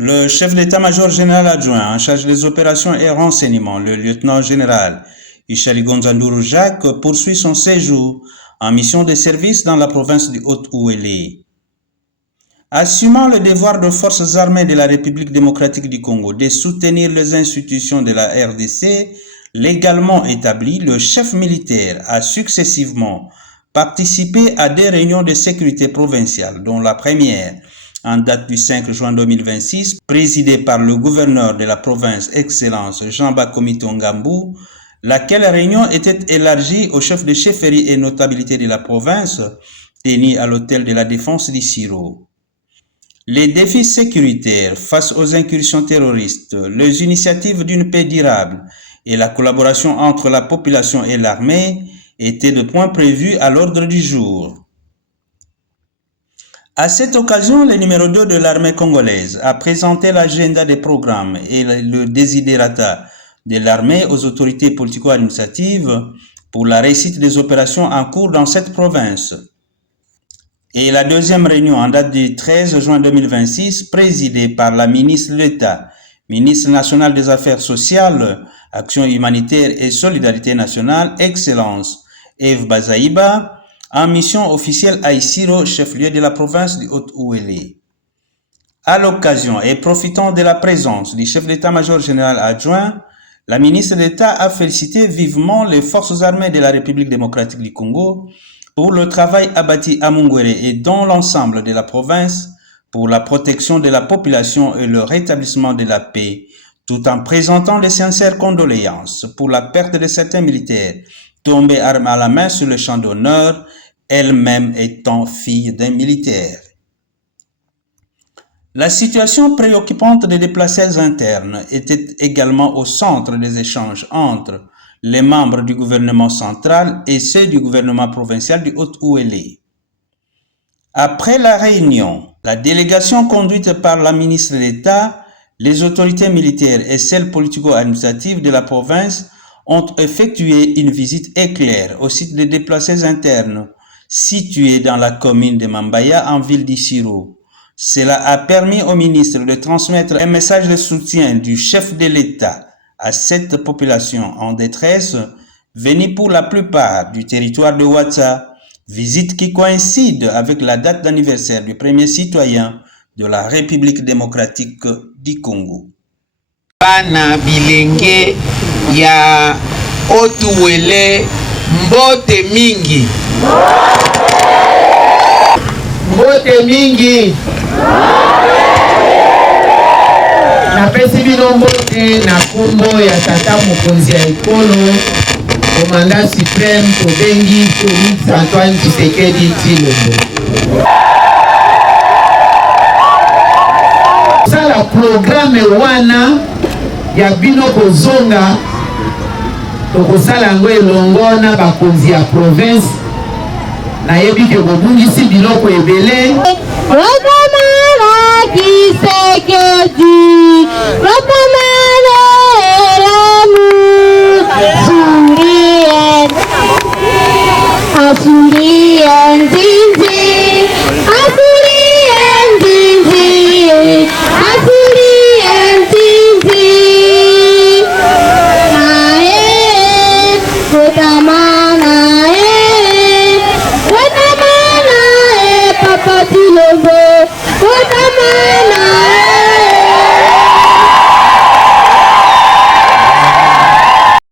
Le chef d'état-major général adjoint en charge des opérations et renseignements, le lieutenant-général Ishali Gonzanduru Jacques, poursuit son séjour en mission de service dans la province du Haut-Ouélé. Assumant le devoir de forces armées de la République démocratique du Congo de soutenir les institutions de la RDC légalement établies, le chef militaire a successivement participé à des réunions de sécurité provinciale, dont la première, en date du 5 juin 2026, présidée par le gouverneur de la province Excellence Jean-Bakomi Tongambou, laquelle réunion était élargie aux chefs de chefferie et notabilités de la province, tenus à l'hôtel de la Défense d'Issiro. Les défis sécuritaires face aux incursions terroristes, les initiatives d'une paix durable et la collaboration entre la population et l'armée étaient de points prévus à l'ordre du jour. À cette occasion, le numéro 2 de l'armée congolaise a présenté l'agenda des programmes et le desiderata de l'armée aux autorités politico-administratives pour la réussite des opérations en cours dans cette province. Et la deuxième réunion en date du 13 juin 2026, présidée par la ministre de l'État, ministre nationale des Affaires sociales, Action humanitaire et solidarité nationale, Excellence Eve Bazaïba, en mission officielle à Issiro, chef-lieu de la province du Haut-Ouélé. À l'occasion et profitant de la présence du chef d'état-major général adjoint, la ministre d'État a félicité vivement les forces armées de la République démocratique du Congo pour le travail abattu à Mungwéré et dans l'ensemble de la province pour la protection de la population et le rétablissement de la paix, tout en présentant les sincères condoléances pour la perte de certains militaires tombés armes à la main sur le champ d'honneur, elle-même étant fille d'un militaire. La situation préoccupante des déplacés internes était également au centre des échanges entre les membres du gouvernement central et ceux du gouvernement provincial du Haut-Ouélé. Après la réunion, la délégation conduite par la ministre d'État, les autorités militaires et celles politico-administratives de la province ont effectué une visite éclair au site des déplacés internes situé dans la commune de Mambaya en ville d'Issiro. Cela a permis au ministre de transmettre un message de soutien du chef de l'État à cette population en détresse, venue pour la plupart du territoire de Ouatsa, visite qui coïncide avec la date d'anniversaire du premier citoyen de la République démocratique du Congo. Bana bilenge ya Haut-Ouélé mbote mingi. Mbote mingi. Napesi bino mbote na kombo ya tata mokonzi ya ekolo Commandant suprême Tobengi Félix Antoine Tshisekedi Tshilombo. Sala programme wana ya bino kozonga tokosala yango elongo na bakonzi ya province nayebi ke bobungisi biloko ebele.